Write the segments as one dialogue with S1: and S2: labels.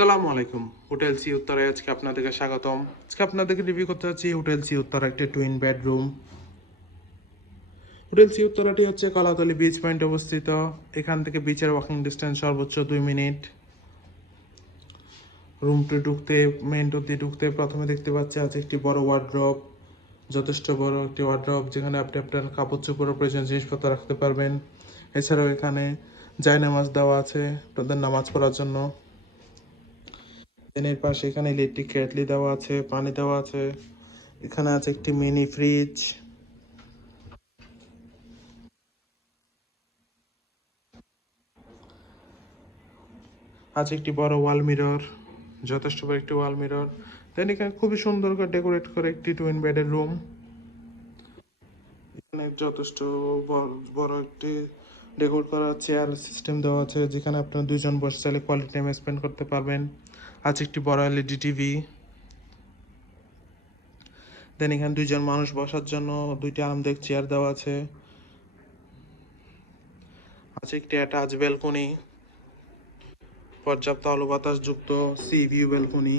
S1: সালামু আলাইকুম। Hotel sea উত্তরে আজকে আপনাদেরকে স্বাগতম। আজকে আপনাদেরকে রিভিউ করতে যাচ্ছি হোটেল সি উত্তর একটি টুইন বেডরুম হোটেল সি উত্তরাটি হচ্ছে কলাতলি বিচ পয়েন্ট অবস্থিত। এখান থেকে বিচের ওয়াকিং ডিস্টেন্স সর্বোচ্চ দুই মিনিট। রুমটি ঢুকতে মেন দিয়ে ঢুকতে প্রথমে দেখতে পাচ্ছি আছে একটি বড় ওয়ার্ড্রপ যথেষ্ট বড় একটি ওয়ার্ড্রপ যেখানে আপনি আপনার কাপড় চোপড় প্রয়োজন জিনিসপত্র রাখতে পারবেন। এছাড়াও এখানে জায়নামাজ দেওয়া আছে, আপনাদের নামাজ পড়ার জন্য। দেন পাশে এখানে ইলেকট্রিক কেটলি দেওয়া আছে, পানি দেওয়া আছে। এখানে আছে একটি মিনি ফ্রিজ। আছে একটি বড় ওয়াল মিরর, যথেষ্ট বড় একটি ওয়াল মিরর। দেন এখানে খুবই সুন্দর করে ডেকোরেট করে একটি টুইন বেডের রুম এখানে যথেষ্ট বড় একটি ডেকোরেট করা চেয়ার সিস্টেম দেওয়া আছে যেখানে আপনারা দুইজন বসে চাইলে কোয়ালিটি টাইম স্পেন্ড করতে পারবেন। আছে একটি বড় এলইডি টিভি দেন এখানে দুইজন মানুষ বসার জন্য দুইটি আরামদায়ক চেয়ার দেওয়া আছে। আছে একটি অ্যাটাচ ব্যালকনি পর্যাপ্ত আলো বাতাস যুক্ত সি ভিউ ব্যালকনি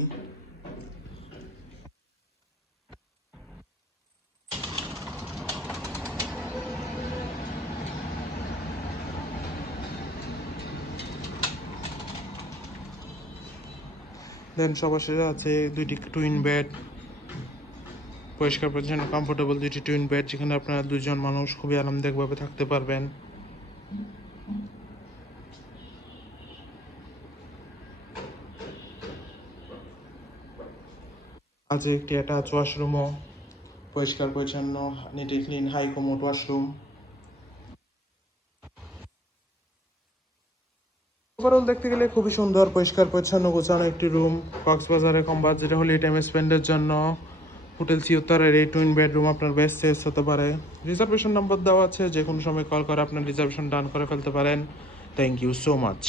S1: দেন সবার শেষে আছে দুইটি টুইন বেড পরিষ্কার, পরিচ্ছন্ন কমফোর্টেবল দুইটি টুইন বেড যেখানে আপনারা দুজন মানুষ খুবই আরামদায়কভাবে থাকতে পারবেন। আছে একটি অ্যাটাচ ওয়াশরুমও পরিষ্কার, পরিচ্ছন্ন neat clean high commode washroom overall দেখতে গেলে খুবই সুন্দর, পরিষ্কার, পরিচ্ছন্ন গোছানো একটি রুম কক্সবাজারে কম বাজেটে হলে টাইম স্পেন্ডের জন্য হোটেল সিউতারের এই টুইন বেডরুম আপনার বেস্ট সেস হতে পারে। রিজার্ভেশন নম্বর দেওয়া আছে যে কোনো সময় কল করে আপনার রিজার্ভেশন ডান করে ফেলতে পারেন। Thank you so much